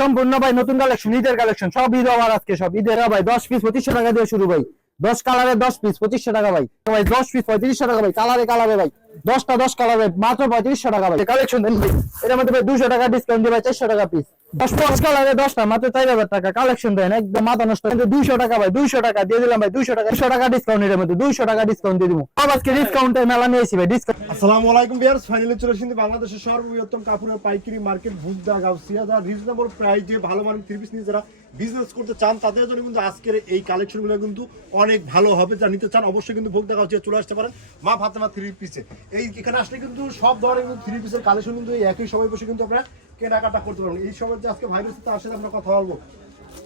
সম্পূর্ণ ভাই নতুন কালেকশন, ঈদের কালেকশন, সব ঈদ অফার আজকে, সব ঈদের ভাই 10 পিস 2500 টাকা দিয়ে শুরু ভাই। 10 কালারে 10 পিস 2500 টাকা ভাই। ভাই 10 পিস 3500 টাকা ভাই। কালারে কালারে ভাই 10টা 10 কালারে মাত্র 3500 টাকা ভাই। কালেকশন দেন ভাই, এর মধ্যে ভাই 200 টাকা ডিসকাউন্ট দিয়ে ভাই 400 টাকা পিস। 10 কালারে 10টা মাত্র 4000 টাকা। কালেকশন দেন একদম মাথা নষ্ট। কিন্তু 200 টাকা ভাই, 200 টাকা দিয়ে দিলাম ভাই। 200 টাকা ডিসকাউন্ট, এর মধ্যে 200 টাকা ডিসকাউন্ট দিয়ে দিব। সব আজকে ডিসকাউন্টের মেলা নিয়েছি ভাই। ডিসকাউন্ট। আসসালামু আলাইকুম ভিউয়ার্স, ফাইনালি চলে এসেছি বাংলাদেশের সর্ববৃহত্তম কাপড়ের পাইকারি মার্কেট ভুগদা গাউসিয়া। যারা রিজনেবল প্রাইসে ভালো মানের থ্রি পিস নিয়ে যারা বিজনেস করতে চান তাদের জন্য কিন্তু আজকের এই কালেকশনগুলো কিন্তু অনেক ভালো হবে। যারা নিতে চান অবশ্যই কিন্তু ভুগদা গাউসিয়া চলে আসতে পারেন মা ফাতেমা থ্রি পিসে। এই এখানে আসলে কিন্তু সব ধরনের কিন্তু থ্রি পিসের কালেকশন কিন্তু এই একই সময় বসে কিন্তু আপনারা কেনাকাটা করতে পারবেন। এই সময় যে আজকে ভাইরাস তার সাথে আমরা কথা বলবো।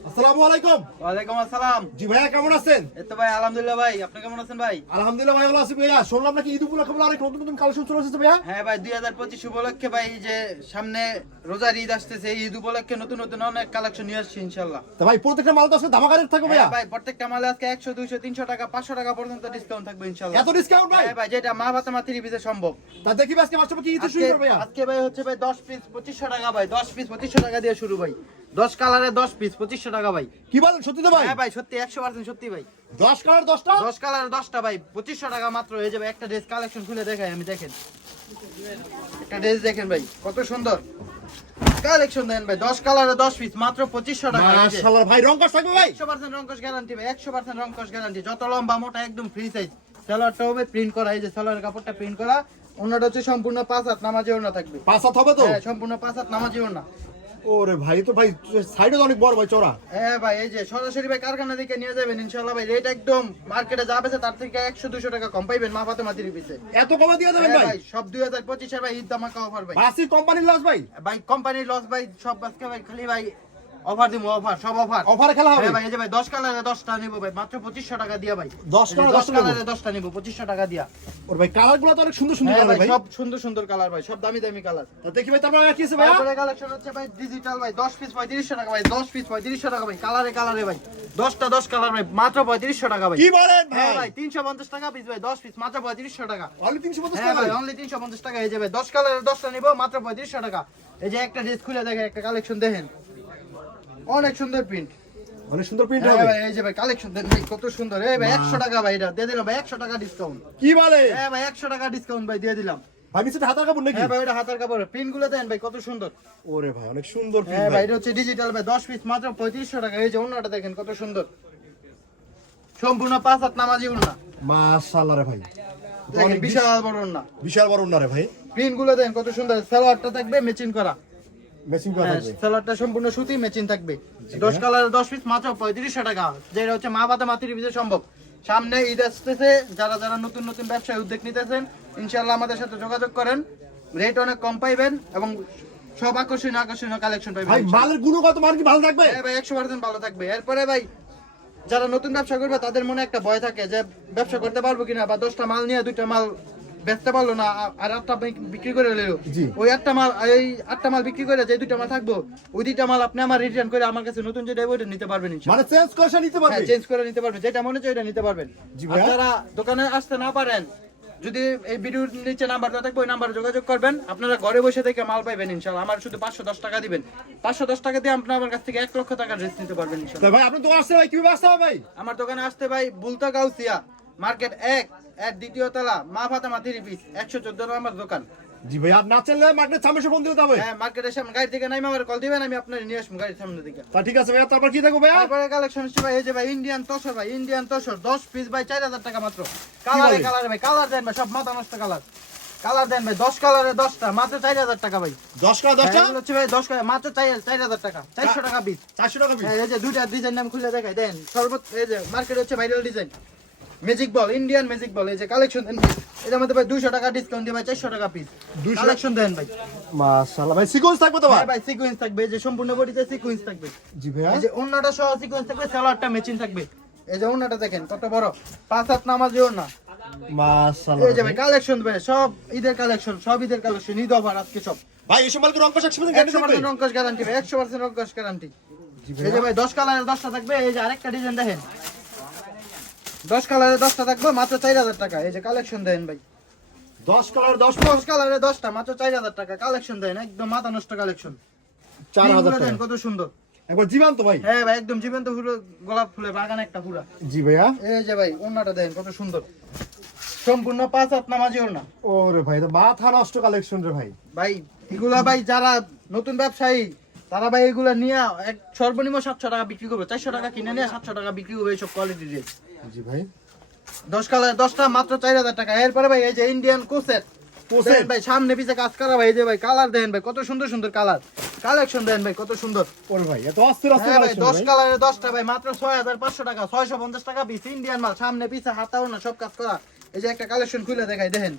আসসালামু আলাইকুম। ওয়ালাইকুম আসসালাম। জি ভাইয়া কেমন আছেন? এই তো ভাই আলহামদুলিল্লাহ। ভাই আপনি কেমন আছেন ভাই? আলহামদুলিল্লাহ ভাই ভালো আছি ভাইয়া। শুনলাম নাকি ঈদ উপলক্ষে বলে অনেক নতুন নতুন কালেকশন চলে এসেছে ভাইয়া? হ্যাঁ ভাই, 2025 উপলক্ষে ভাই যে সামনে রোজার ঈদ আসতেছে, এই ঈদ উপলক্ষে নতুন নতুন অনেক কালেকশন নিয়ে আসছি ইনশাআল্লাহ। তো ভাই প্রত্যেকটা মাল তো আজকে ধামাকা রেট থাকবে ভাইয়া? হ্যাঁ ভাই, প্রত্যেকটা মালে আজকে 100 200 300 টাকা 500 টাকা পর্যন্ত ডিসকাউন্ট থাকবে ইনশাআল্লাহ। এত ডিসকাউন্ট ভাই? হ্যাঁ ভাই, যেটা মা ফাতেমা থ্রি পিসে সম্ভব। তা দেখি আজকে মাস্টার কি ঈদ শুরু করবে ভাইয়া? আজকে ভাই হচ্ছে ভাই 10 পিস 2500 টাকা ভাই। 10 পিস 2500 টাকা দিয়ে শুরু ভাই। 10 কালারে 10 পিস 2500 টাকা ভাই। কি বলেন সত্যি তো ভাই? হ্যাঁ ভাই, সত্যি 100% সত্যি ভাই। 10 কালার 10টা? 10 কালারে 10টা ভাই 2500 টাকা মাত্র হয়ে যাবে। একটা ড্রেস কালেকশন খুলে দেখাই আমি, দেখেন একটা ড্রেস দেখেন ভাই কত সুন্দর কালেকশন। দেন ভাই 10 কালারে 10 পিস মাত্র 2500 টাকা। মাশাআল্লাহ ভাই, রং কস থাকবে ভাই? 100% রং কস গ্যারান্টি ভাই, 100% রং কস গ্যারান্টি। যত লম্বা মোটা একদম ফ্রি সাইজ। সালোয়ারটা হবে প্রিন্ট করা, এই যে সালোয়ারের কাপড়টা প্রিন্ট করা। ওন্নাটা হচ্ছে সম্পূর্ণ 5 হাত নামাজি ওন্না থাকবে। 5 হাত হবে তো? হ্যাঁ, সম্পূর্ণ 5 হাত নামাজি ওন্না। ওরে ভাই, তো ভাই সাইডে তো অনেক বড় ভাই, চওড়া। হ্যাঁ ভাই, এই যে সরাসরি ভাই কারখানা থেকে নিয়ে যাবেন ইনশাআল্লাহ ভাই। রেট একদম মার্কেটে যা আছে তার থেকে 100 200 টাকা কম পাইবেন মা ফাতেমা থ্রি পিসে। এত কমে দিয়ে দেবেন হ্যাঁ ভাই? ভাই, সব 2025 এর ভাই ঈদ ধামাকা অফার ভাই। বাসি কোম্পানির লস ভাই? ভাই কোম্পানির লস ভাই, সব আজকে ভাই খালি ভাই অফার দিমু, অফার সব অফার। অফারে খেলা হবে? হ্যাঁ ভাই, এই যে ভাই 10 কালারে 10টা নিব ভাই মাত্র 2500 টাকা দিয়া ভাই। 10 কালারে 10টা নিব? 10টা নিব 2500 টাকা দিয়া। ওর ভাই কালারগুলো তো অনেক সুন্দর সুন্দর হ্যাঁ কালার ভাই, ভাই। সব সুন্দর সুন্দর কালার ভাই, সব দামি দামি কালার। তো দেখি ভাই তারপরে আর কি আছে ভাই? তারপরে কালেকশন হচ্ছে ভাই ডিজিটাল ভাই 10 পিস 3500 টাকা ভাই। 10 পিস 3500 টাকা ভাই। কালারে কালারে ভাই 10টা 10 কালার ভাই মাত্র 3500 টাকা ভাই। কি বলেন হ্যাঁ ভাই? ভাই, 350 টাকা পিস ভাই। 10 পিস মাত্র 3500 টাকা। অনলি 350 হ্যাঁ টাকা ভাই, ভাই? অনলি 350 টাকা হয়ে যাবে। 10 কালারে 10টা নিব মাত্র 3500 টাকা। এই যে একটা ড্রেস খুলে দেখেন, একটা কালেকশন দেখেন, অনেক সুন্দর প্রিন্ট। অনেক সুন্দর প্রিন্ট হ্যাঁ হবে ভাই, এই যে ভাই কালেকশন দেখেন ভাই কত সুন্দর। এই ভাই 100 টাকা ভাই, এটা দিয়ে দিলাম ভাই 100 টাকা ডিসকাউন্ট। কি বলে? হ্যাঁ ভাই, 100 টাকা ডিসকাউন্ট ভাই দিয়ে দিলাম। ভাই নিচে হাতার কাপড় নাকি? হ্যাঁ ভাই, এটা হাতার কাপড়। প্রিন্ট গুলো দেন ভাই কত সুন্দর। ওরে ভাই অনেক সুন্দর হ্যাঁ প্রিন্ট ভাই, ভাই। এটা হচ্ছে ডিজিটাল ভাই 10 পিস মাত্র 3500 টাকা। এই যে ওন্নাটা দেখেন কত সুন্দর, সম্পূর্ণ 5 হাত নামাজি ওন্না। মাশাআল্লাহ রে ভাই, দেখেন বিশাল বড় ওন্না। বিশাল বড় ওন্না রে ভাই। প্রিন্ট গুলো দেন কত সুন্দর। সালোয়ারটা থাকবে ম্যাচিং করা। ম্যাচিং করা হ্যাঁ, থাকবে? সালোয়ারটা সম্পূর্ণ সুতি ম্যাচিং থাকবে। 10 কালারে 10 পিস মাত্র 3500 টাকা। যেটা হচ্ছে মা ফাতেমা থ্রি পিসে সম্ভব। সামনে ঈদ আসতেছে, যারা যারা নতুন নতুন ব্যবসায় উদ্যোগ নিতেছেন ইনশাআল্লাহ আমাদের সাথে যোগাযোগ করেন। রেট অনেক কম পাইবেন এবং সব আকর্ষণীয় আকর্ষণীয় কালেকশন পাইবেন ভাই ইনশাআল্লাহ। মালের গুণগত মান কি ভালো থাকবে? হ্যাঁ ভাই, 100% ভালো থাকবে। এরপরে ভাই যারা নতুন ব্যবসা করবে তাদের মনে একটা ভয় থাকে যে ব্যবসা করতে পারবো কিনা, বা 10টা মাল নিয়ে 2টা মাল বেচতে পারলো না আর 8টা বিক্রি করে নিল। জি। ওই 8টা মাল, এই 8টা মাল বিক্রি করে যে 2টা মাল থাকবো, ওই 2টা মাল আপনি আমার রিটার্ন করে আমার কাছে নতুন যেটা ওইটা নিতে পারবেন ইনশাআল্লাহ। মানে চেঞ্জ করে নিতে পারবে? হ্যাঁ, চেঞ্জ করে নিতে পারবেন, যেটা মনে চাই ওইটা নিতে পারবেন। জি আর ভাইয়া। যারা দোকানে আসতে না পারেন, যদি এই ভিডিওর নিচে নাম্বারটা থাকবে ওই নাম্বারে যোগাযোগ করবেন। আপনারা ঘরে বসে থেকে মাল পাইবেন ইনশাআল্লাহ। আমার শুধু 510 টাকা দিবেন। 510 টাকা দিয়ে আপনি আমার কাছ থেকে 1 লক্ষ টাকার ড্রেস নিতে পারবেন তো ইনশাআল্লাহ। ভাই আপনি তো আসছে ভাই, কিভাবে আসতে হবে ভাই? আমার দোকানে আসতে ভাই বুলতা গাউসিয়া মার্কেট 1 এর দ্বিতীয় তলা মা ফাতেমা থ্রি পিস 114 নম্বর দোকান। জি ভাই, আর না চললে মার্কেটের সামনে এসে ফোন দিতে হবে? হ্যাঁ, মার্কেটের সামনে গাড়ি থেকে নাইমা আমার কল দিবেন, আমি আপনার নিয়ে আসবো গাড়ির সামনে থেকে। তা ঠিক আছে ভাইয়া, তারপর কি থাকবে ভাইয়া? তারপরে কালেকশন হচ্ছে ভাই এই যে ভাই ইন্ডিয়ান তসর ভাই, ইন্ডিয়ান তসর 10 পিস ভাই 4000 টাকা মাত্র। কালারে বলেন? কালারে ভাই, কালার দেন ভাই, সব মাথা নষ্ট কালার। কালার দেন ভাই 10 কালারে 10টা মাত্র 4000 টাকা ভাই। 10 কালার 10টা? এগুলো হচ্ছে ভাই 10 কালার মাত্র 4000 টাকা, 400 টাকা পিস। 400 টাকা পিস? হ্যাঁ, এই যে দুইটা ডিজাইন নাম খুলে দেখাই দেন। সর্বোচ্চ এই যে মার্কেট হচ্ছে viral design magic ball, Indian magic ball. এই যে কালেকশন দেন ভাই, এটার মধ্যে ভাই 200 টাকা ডিসকাউন্ট দিয়ে ভাই 400 টাকা পিস 200 কালেকশন দেন ভাই। মাশাআল্লাহ ভাই, সিকোয়েন্স থাকবে তো ভাই? হ্যাঁ ভাই, সিকোয়েন্স থাকবে, এই যে সম্পূর্ণ বডিতে সিকোয়েন্স থাকবে। জি ভাইয়া। এই যে ওন্নাটা সহ সিকোয়েন্স থাকবে, সালোয়ারটা ম্যাচিং থাকবে। এই যে ওন্নাটা দেখেন কত বড়, 5 হাত নামাজি ওন্না। মাশাআল্লাহ এই যে ভাই কালেকশন ভাই, সব ঈদের কালেকশন, সব ঈদের কালেকশন, ঈদ অফার আজকে সব। ভাই এই সময় কি রং কষ 100% গ্যারান্টি থাকবে? 100% রংকশ গ্যারান্টি ভাই, 100% রংকশ গ্যারান্টি। এই যে ভাই 10 কালারে 10টা থাকবে। এই যে আরেকটা ডিজাইন দেখেন, 10 কালারে 10টা থাকবে মাত্র 4000 টাকা। এই যে কালেকশন দেন ভাই, 10 কালার 10 10 কালারে 10টা মাত্র 4000 টাকা। কালেকশন দেন একদম মাথা নষ্ট কালেকশন। 4,000 ফুলগুলো টাকা। দেন কত সুন্দর। একবার জীবন্ত ভাই। হ্যাঁ ভাই একদম জীবন্ত ফুল, গোলাপ ফুলের বাগান একটা পুরা। জি ভাইয়া। এই যে ভাই ওন্নাটা দেন কত সুন্দর, সম্পূর্ণ 5 হাত নামাজি ওন্না। ওরে ভাই এটা মাথা নষ্ট কালেকশন রে ভাই। ভাই এগুলা ভাই যারা নতুন ব্যবসায়ী তারা ভাই এগুলা নিয়ে এক সর্বনিম্ন 700 টাকা বিক্রি করবে, 400 টাকা কিনে নিয়ে 700 টাকা বিক্রি করবে এইসব কোয়ালিটি ড্রেস। জি ভাই। 10 কালার 10টা মাত্র 4000 টাকা। এরপরে ভাই এই যে ইন্ডিয়ান কোসেট কোসেট ভাই সামনে পিছে কাজ করা ভাই, এই যে ভাই কালার দেন ভাই কত সুন্দর সুন্দর কালার, কালেকশন দেন ভাই কত সুন্দর। ওরে ভাই এত অস্থির অস্থির হ্যাঁ ভাই কালেকশন 10 ভাই। কালারে 10টা ভাই মাত্র 6500 টাকা, 650 টাকা পিস ইন্ডিয়ান মাল, সামনে পিছে হাতাও না সব কাজ করা। এই যে একটা কালেকশন খুলে দেখাই দেখেন,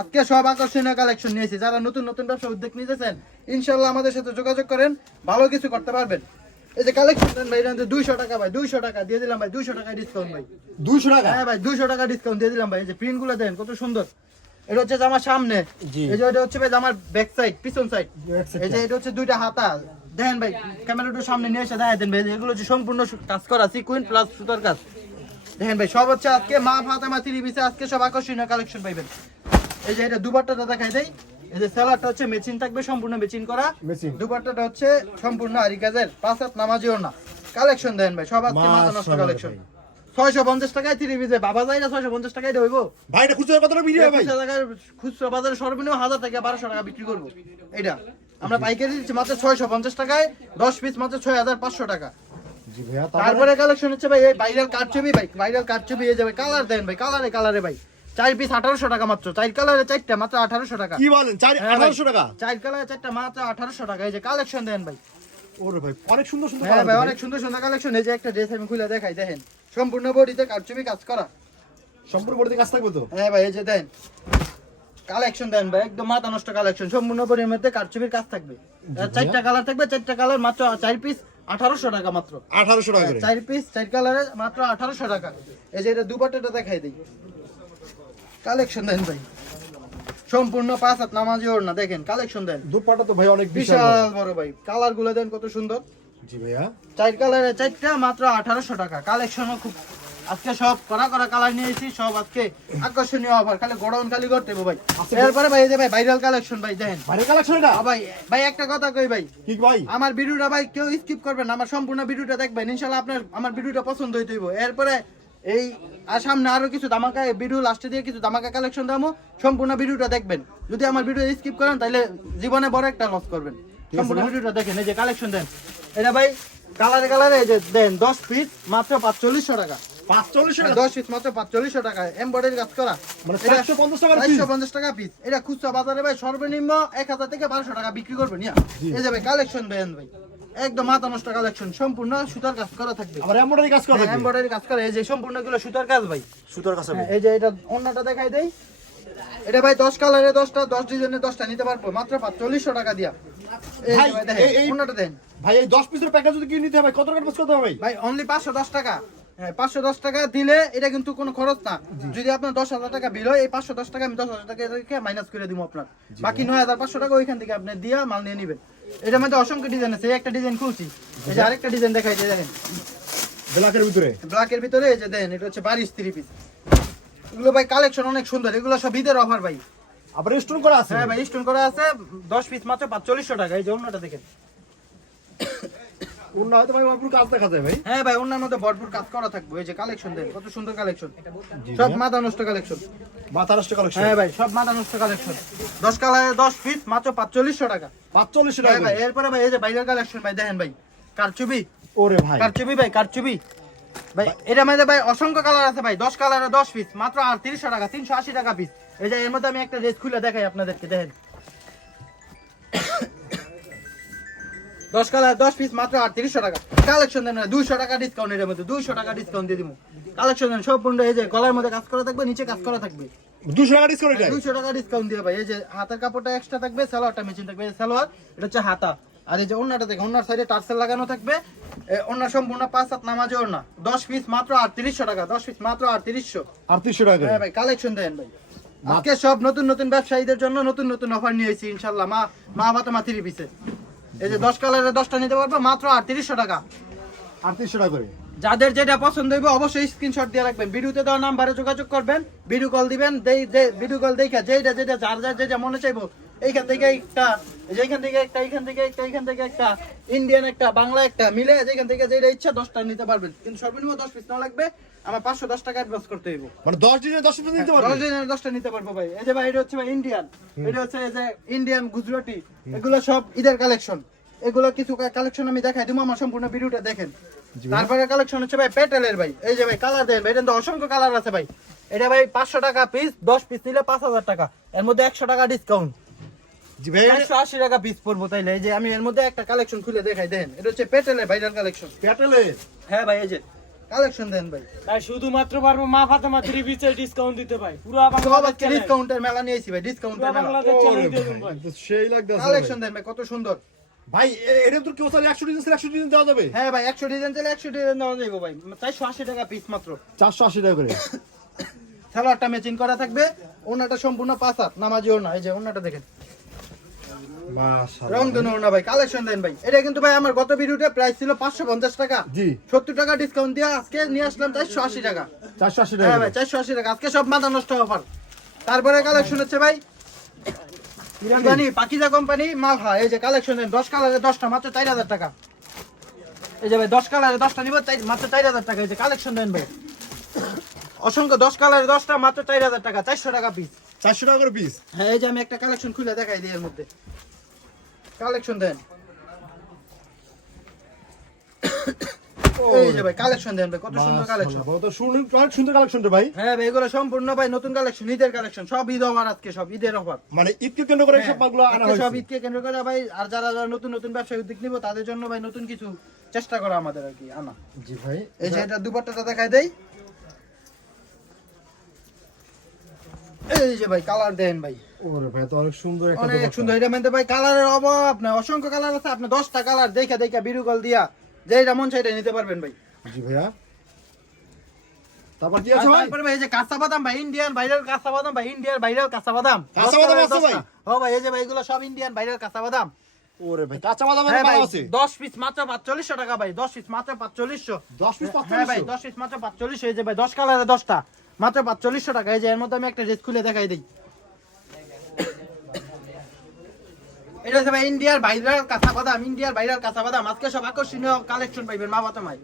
আজকে সব আকর্ষণীয় কালেকশন নিয়েছি। যারা নতুন নতুন ব্যবসা উদ্যোগ নিতেছেন ইনশাআল্লাহ আমাদের সাথে যোগাযোগ করেন, ভালো কিছু করতে পারবেন। এই যে কালেকশন দেন ভাই, এটা 200 টাকা ভাই, 200 টাকা দিয়ে দিলাম ভাই, 200 টাকা ডিসকাউন্ট ভাই। 200 টাকা। হ্যাঁ ভাই 200 টাকা ডিসকাউন্ট দিয়ে দিলাম ভাই। এই যে প্রিন্ট গুলো দেন কত সুন্দর, এটা হচ্ছে আমার সামনে, জি। এই যে এটা হচ্ছে ভাই আমার ব্যাক সাইড পিছন সাইড, Back side এই যে এটা হচ্ছে দুইটা হাতা দেখেন ভাই, ক্যামেরাটা সামনে নিয়ে এসে দেখাই দেন ভাই। এগুলো হচ্ছে সম্পূর্ণ কাজ করা সিকুইন প্লাস সুতার কাজ দেখেন ভাই। সব হচ্ছে আজকে মা ফাতেমা থ্রি পিসে আজকে সব আকর্ষণীয় কালেকশন পাইবেন। এই যে এটা দুপাট্টাটা দেখাই দেই, এই যে সেলারটা হচ্ছে মেচিন থাকবে, সম্পূর্ণ মেচিন করা। মেচিন। দুপাট্টাটা হচ্ছে সম্পূর্ণ আরি কাজের, 5 হাত নামাজি ওড়না। কালেকশন দেন ভাই সব আজকে মাথা নষ্ট মাশাআল্লাহ কালেকশন। ভাই। 650 টাকায় থ্রি পিসে বাবা যায় না, 650 টাকায় হইব ভাই এটা খুচরা কত টাকা বিক্রি হয় ভাই? 1000 টাকার খুচরা বাজারে সর্বনিম্ন 1000 থেকে 1200 টাকা বিক্রি করব। এটা আমরা পাইকারি দিচ্ছি মাত্র 650 টাকায়, 10 পিস মাত্র 6500 টাকা। জি ভাইয়া। তারপরে কালেকশন হচ্ছে ভাই এই ভাইরাল কাটছবি ভাই, ভাইরাল কাটছবি এই যে ভাই কালার দেন ভাই, কালারে কালারে ভাই 4 পিস 1800 টাকা মাত্র, 4 কালারে 4টা মাত্র 1800 টাকা। কি বলেন 1800 টাকা? 4 কালারে 4টা মাত্র 1800 টাকা। এই যে কালেকশন দেন ভাই। ওরে ভাই অনেক সুন্দর সুন্দর হ্যাঁ কালার ভাই ভাই। অনেক সুন্দর সুন্দর কালেকশন। এই যে একটা ড্রেস আমি খুলে দেখাই দেখেন, সম্পূর্ণ বডিতে কাটছবি কাজ করা। সম্পূর্ণ বডিতে কাজ থাকবে তো? হ্যাঁ ভাই এই যে দেন কালেকশন দেন ভাই, একদম মাথা নষ্ট কালেকশন, সম্পূর্ণ বডির মধ্যে কাটছবির কাজ থাকবে। 4টা কালার থাকবে, 4টা কালার মাত্র 4 পিস 1800 টাকা মাত্র। 1800 টাকা করে। 4 পিস 4 কালারে মাত্র 1800 টাকা। এই যে এটা দুপাট্টাটা দেখাই দেই, কালেকশন দেন ভাই সম্পূর্ণ 5 হাত নামাজি ওড়না দেখেন, কালেকশন দেন দুপাটা তো ভাই অনেক বিশাল। বিশাল বড় ভাই। কালার গুলো দেন কত সুন্দর, জি ভাইয়া। 4 কালারে 4টা মাত্র 1800 টাকা। কালেকশনও খুব আজকে সব করা করা কালার নিয়েছি, সব আজকে আকর্ষণীয় অফার, খালি গড়ন খালি করতে হবে ভাই। এরপরে ভাই এই যে ভাই ভাইরাল কালেকশন ভাই দেখেন। ভাই কালেকশন এটা? ভাই ভাই একটা কথা কই ভাই, কি ভাই? আমার ভিডিওটা ভাই কেউ স্কিপ করবেন না, আমার সম্পূর্ণ ভিডিওটা দেখবেন, ইনশাআল্লাহ আপনার আমার ভিডিওটা পছন্দ হইতে হইব। এরপরে এই আর সামনে আরো কিছু ধামাকা ভিডিও লাস্টে দিয়ে কিছু ধামাকা কালেকশন দামো, সম্পূর্ণ ভিডিওটা দেখবেন। যদি আমার ভিডিও স্কিপ করেন তাহলে জীবনে বড় একটা লস করবেন। সম্পূর্ণ ভিডিওটা দেখেন। এই যে কালেকশন দেন, এটা ভাই কালারে কালারে এই যে দেন 10 পিস মাত্র 4500 টাকা। 4500 টাকা? 10 পিস মাত্র 4500 টাকা, এমব্রয়ডারি কাজ করা, মানে এটা 450 টাকা পিস? 450 টাকা পিস। এটা খুচরা বাজারে ভাই সর্বনিম্ন 1000 থেকে 1200 টাকা বিক্রি করবেন। এই যে ভাই কালেকশন দেন ভাই, একদম মাথা নষ্ট কালেকশন, সম্পূর্ণ সুতার কাজ করা থাকবে, আবার এমব্রয়ডারি কাজ করা থাকবে? এমব্রয়ডারি কাজ করা। এই যে সম্পূর্ণ গুলো সুতার কাজ ভাই, সুতার কাজ হবে। হ্যাঁ, এই যে এটা অন্যটা দেখাই দেই, এটা ভাই 10 কালারে 10টা, 10 ডিজাইনে 10টা নিতে পারবো মাত্র 4500 টাকা দিয়া। এই ভাই, যে ভাই দেখেন এই- অন্যটা দেন ভাই এই 10 পিসের প্যাকেজ যদি কিনে নিতে হয় ভাই কত টাকা খরচ করতে হবে ভাই? ভাই অনলি 510 টাকা। হ্যাঁ 510 টাকা দিলে এটা কিন্তু কোনো খরচ না। যদি আপনার 10,000 টাকা বিল হয়, এই 510 টাকা আমি 10,000 টাকা থেকে মাইনাস করে দিব আপনার, বাকি 9500 টাকা ওইখান থেকে আপনি দিয়া মাল নিয়ে নেবেন। এটার মধ্যে অসংখ্য ডিজাইন আছে, এই একটা ডিজাইন খুলছি, এই যে আরেকটা ডিজাইন দেখাই দিয়ে দেখেন ব্ল্যাকের ভিতরে? ব্ল্যাকের ভিতরে। এই যে দেন এটা হচ্ছে বারিশ 3 পিস। এগুলো ভাই কালেকশন অনেক সুন্দর, এগুলো সব ঈদের অফার ভাই। আবার স্টোন করা আছে? হ্যাঁ ভাই স্টোন করা আছে, 10 পিস মাত্র 4500 টাকা। এই যে অন্যটা দেখেন, অন্য হয়তো ভাই অল্প কাজ দেখা যায় ভাই। হ্যাঁ ভাই অন্যান্য মধ্যে ভরপুর কাজ করা থাকবে। এই যে কালেকশন দেন কত সুন্দর কালেকশন, সব মাথা নষ্ট কালেকশন। মাথা নষ্ট কালেকশন? হ্যাঁ ভাই সব মাথা নষ্ট কালেকশন। 10 কালারে 10 পিস মাত্র 4500 টাকা। 4500 হ্যাঁ টাকা ভাই করে? এরপরে ভাই এই যে ভাইরাল কালেকশন ভাই দেখেন ভাই, কারচুবি ওরে ভাই কারচুবি ভাই কারচুবি ভাই, এটা মধ্যে ভাই অসংখ্য কালার আছে ভাই। 10 কালারে 10 পিস মাত্র 3800 টাকা, 380 টাকা পিস। এই যে এর মধ্যে আমি একটা ড্রেস খুলে দেখাই আপনাদেরকে দেখেন, 10 কালার 10 পিস মাত্র 3800 টাকা। কালেকশন দেন না 200 টাকা ডিসকাউন্ট, এর মধ্যে 200 টাকা ডিসকাউন্ট দিয়ে দিব। কালেকশন দেন সম্পূর্ণ, এই যে গলার মধ্যে কাজ করা থাকবে, নিচে কাজ করা থাকবে, 200 টাকা ডিসকাউন্ট এটা? 200 টাকা ডিসকাউন্ট দিয়ে ভাই। এই যে হাতের কাপড়টা এক্সট্রা থাকবে, সালোয়ারটা মেচিন থাকবে, এই যে সালোয়ার এটা হচ্ছে হাতা। আর এই যে ওন্নাটা দেখো, ওন্নার সাইডে টার্সেল লাগানো থাকবে, ওন্নার সম্পূর্ণ 5 হাত নামাজে ওন্না, 10 পিস মাত্র 3800 টাকা, 10 পিস মাত্র 3800। 3800 টাকা করে? হ্যাঁ ভাই কালেকশন দেন ভাই, আজকে সব নতুন নতুন ব্যবসায়ীদের জন্য নতুন নতুন অফার নিয়েছি ইনশাআল্লাহ। মা ফাতেমা 3 পিসে এই যে 10 কালারে 10টা নিতে পারবে মাত্র 3800 টাকা। 3800 টাকা করে? যাদের যেটা পছন্দ হইবে অবশ্যই স্ক্রিনশট দিয়ে রাখবেন, ভিডিওতে দেওয়া নাম্বারে যোগাযোগ করবেন, ভিডিও কল দিবেন, ভিডিও কল দেখা যেটা যেটা যার যার যেটা মনে চাইবো এইখান থেকে একটা, এই যে এইখান থেকে একটা, এইখান থেকে একটা, এইখান থেকে একটা, ইন্ডিয়ান একটা, বাংলা একটা মিলে যেখান থেকে যেটা ইচ্ছা 10টা নিতে পারবেন, কিন্তু সর্বনিম্ন 10 পিস না লাগবে, আমার 510 টাকা অ্যাডভান্স করতে হইব। মানে 10 দিনে 10 পিস নিতে 10 পারবেন। দিনের 10টা নিতে পারবো ভাই। এই যে ভাই এটা হচ্ছে ভাই ইন্ডিয়ান, এটা হচ্ছে এই যে ইন্ডিয়ান গুজরাটি, এগুলো সব ঈদের কালেকশন। এগুলো কিছু কালেকশন আমি দেখাই দিব, আমার সম্পূর্ণ ভিডিওটা দেখেন। তারপরে কালেকশন হচ্ছে ভাই পেটেলের ভাই, এই যে ভাই কালার দেন ভাই, এটা তো অসংখ্য কালার আছে ভাই। এটা ভাই 500 টাকা পিস, 10 পিস নিলে 5000 টাকা, এর মধ্যে 100 টাকা ডিসকাউন্ট, জি ভাই, 480 টাকা পিস পড়বো। তাইলে এই যে আমি এর মধ্যে একটা কালেকশন খুলে দেখাই দেন, এটা হচ্ছে পেটেলের ভাইরাল কালেকশন। প্যাটেলে হ্যাঁ ভাই এই যে কালেকশন দেন ভাই, তাই শুধুমাত্র পারবো মা ফাতেমা 3 পিসের ডিসকাউন্ট দিতে ভাই, পুরো সব বাংলাদেশ আজকে ডিসকাউন্টের মেলা নিয়েছি ভাই, ডিসকাউন্টের মেলা। বাংলাদেশ চ্যানেল দিয়ে দিন ভাই। সেই লাগতেছে কালেকশন দেন ভাই, কত সুন্দর। ভাই। এটা তো কেউ চাইলে 100 ডিজাইন 100 ডিজাইন দেওয়া যাবে। হ্যাঁ ভাই 100 ডিজাইন চাইলে 100 ডিজাইন দেওয়া যাবে ভাই, 480 টাকা পিস মাত্র। 480 টাকা করে। সালোয়ারটা ম্যাচিং করা থাকবে, ওনাটা সম্পূর্ণ 5 হাত নামাজি ওনা, এই যে ওনাটা দেখেন মাশাআল্লাহ। রং দেন ওনা ভাই, কালেকশন দেন ভাই। এটা কিন্তু ভাই আমার গত ভিডিওতে প্রাইস ছিল 550 টাকা, জি। 70 টাকা ডিসকাউন্ট দিয়ে আজকে নিয়ে আসলাম 480 টাকা। 480 হ্যাঁ টাকা ভাই করে। 480 টাকা, আজকে সব মাথা নষ্ট অফার। তারপরে কালেকশন হচ্ছে ভাই ইরানি পাকিজা কোম্পানি মালহা, এই যে কালেকশন দেন, 10 কালারে 10টা মাত্র 4000 টাকা। এই যে ভাই 10 কালারে 10টা নিব মাত্র 4000 টাকা, এই যে কালেকশন দেন ভাই, অসংখ্য 10 কালারে 10টা মাত্র 4000 টাকা, 400 টাকা পিস। 400 টাকা করে পিস। হ্যাঁ এই যে আমি একটা কালেকশন খুলে দেখাই দিই, এর মধ্যে কালেকশন দেন, এই যে ভাই কালেকশন দেন ভাই, কত সুন্দর কালেকশন। মাশাআল্লাহ, তো শুনুন অনেক সুন্দর কালেকশন রে ভাই। হ্যাঁ ভাই এগুলো সম্পূর্ণ ভাই নতুন কালেকশন, ঈদের কালেকশন, সব ঈদ অফার, আজকে সব ঈদের অফার। মানে ঈদকে কেন্দ্র করে সব মালগুলো আনা আজকে সব হয়েছে। ঈদকে কেন্দ্র করে ভাই, আর যারা যারা নতুন নতুন ব্যবসায় উদ্যোগ নিব তাদের জন্য ভাই নতুন কিছু চেষ্টা করা আমাদের আর কি আনা। জি ভাই। এই যে এটা দুপাট্টাটা দেখাই দেই, এই যে ভাই কালার দেন ভাই, ওরে ভাই তো অনেক সুন্দর একটা অনেক দোপাট্টা। সুন্দর। এটা মধ্যে ভাই কালারের অভাব না, অসংখ্য কালার আছে, আপনি 10টা কালার দেখা দেখা ভিডিও কল দিয়া যেটা মন চাইটা নিতে পারবেন ভাই। জি ভাইয়া। তারপর কি আর আছে ভাই? তারপরে ভাই এই যে কাঁচা বাদাম ভাই, ইন্ডিয়ান ভাইরাল কাঁচা বাদাম ভাই, ইন্ডিয়ান ভাইরাল কাঁচা বাদাম। কাঁচা বাদাম আছে ভাই? ও ভাই এই যে ভাই এগুলো সব ইন্ডিয়ান ভাইরাল কাঁচা বাদাম। ওরে ভাই কাঁচা বাদাম হ্যাঁ ভাই ভালো আছে। 10 পিস মাত্র 4500 টাকা ভাই, 10 পিস মাত্র 4500। 10 পিস হ্যাঁ ভাই 4500। 10 পিস মাত্র 4500, এই যে ভাই 10 কালারে 10টা মাত্র 4500 টাকা। এই যে এর মধ্যে আমি একটা ড্রেস খুলে দেখাই দিই, এটা হচ্ছে ভাই ইন্ডিয়ার ভাইরাল কাঁচা বাদাম, ইন্ডিয়ার ভাইরাল কাঁচা বাদাম। আজকে সব আকর্ষণীয় কালেকশন পাইবেন মা বাতামায়।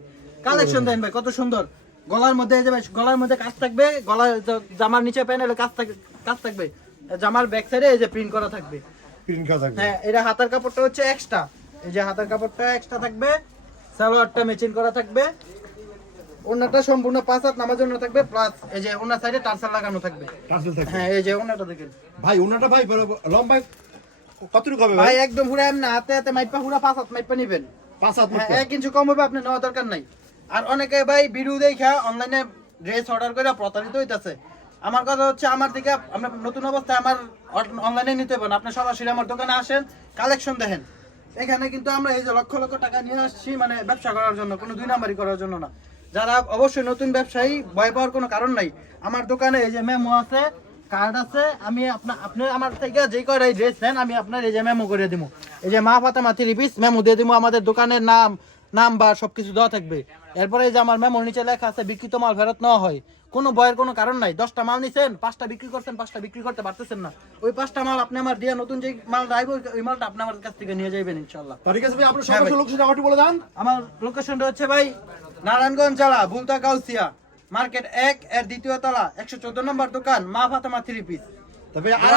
কালেকশন দেন ভাই, কত সুন্দর। গলার মধ্যে এই যে ভাই গলার মধ্যে কাজ থাকবে, গলার জামার নিচে প্যানেলে কাজ থাকবে, জামার ব্যাক সাইডে এই যে প্রিন্ট করা থাকবে। প্রিন্ট করা থাকবে। হ্যাঁ এটা হাতার কাপড়টা হচ্ছে এক্সট্রা, এই যে হাতার কাপড়টা এক্সট্রা থাকবে, সালোয়ারটা ম্যাচিং করা থাকবে, ওন্নাটা সম্পূর্ণ 5 হাত নামার জন্য থাকবে, প্লাস এই যে ওন্নার সাইডে টার্সেল লাগানো থাকবে। টার্সেল থাকবে। হ্যাঁ এই যে ওন্নাটা দেখেন ভাই ওনাটা ভাই লম্বা কতটুকু হবে ভাই, ভাই? একদম পুরো এমনি হাতে হাতে মাইপা পুরো 5 হাত মাইপা নিবেন। 5 হাত হ্যাঁ মতো। 1 ইঞ্চি কম হবে, আপনি নেওয়া দরকার নাই। আর অনেকে ভাই ভিডিও দেখা অনলাইনে ড্রেস অর্ডার করে প্রতারিত হইতাছে। আমার কথা হচ্ছে আমার থেকে আমরা নতুন অবস্থায় আমার অনলাইনে নিতে পারেন, আপনি সরাসরি আমার দোকানে আসেন, কালেকশন দেখেন। এখানে কিন্তু আমরা এই যে লক্ষ লক্ষ টাকা নিয়ে আসছি মানে ব্যবসা করার জন্য, কোনো 2 নাম্বারই করার জন্য না। যারা অবশ্যই নতুন ব্যবসায়ী, ভয় পাওয়ার কোনো কারণ নাই। আমার দোকানে এই যে মেমো আছে, কার্ড আছে, আমি আপনি আমার থেকে যে কয়টাই ড্রেস নেন আমি আপনার এই যে মেমো করে দিব, এই যে মা ফাতেমা 3 পিস মেমো দিয়ে দিব, আমাদের দোকানের নাম বা সবকিছু দেওয়া থাকবে। এরপরে এই যে আমার মেমোর নিচে লেখা আছে বিক্রিত মাল ফেরত নেওয়া হয়, কোনো ভয়ের কোনো কারণ নাই। 10টা মাল নিছেন, 5টা বিক্রি করছেন, 5টা বিক্রি করতে পারতেছেন না, ওই 5টা মাল আপনি আমার দিয়া নতুন যে মাল আইবো ওই মালটা আপনি আমার কাছ থেকে নিয়ে যাবেন ইনশাআল্লাহ। ঠিক আছে ভাই, আপনার হ্যাঁ ভাই। সমস্ত লোকেশন আমাকে বলে দেন। আমার লোকেশনটা হচ্ছে ভাই নারায়ণগঞ্জ জেলা বুলতা গাউসিয়া মার্কেট 1 এর দ্বিতীয় তলা 114 নম্বর দোকান মা ফাতেমা 3 পিস। তবে আর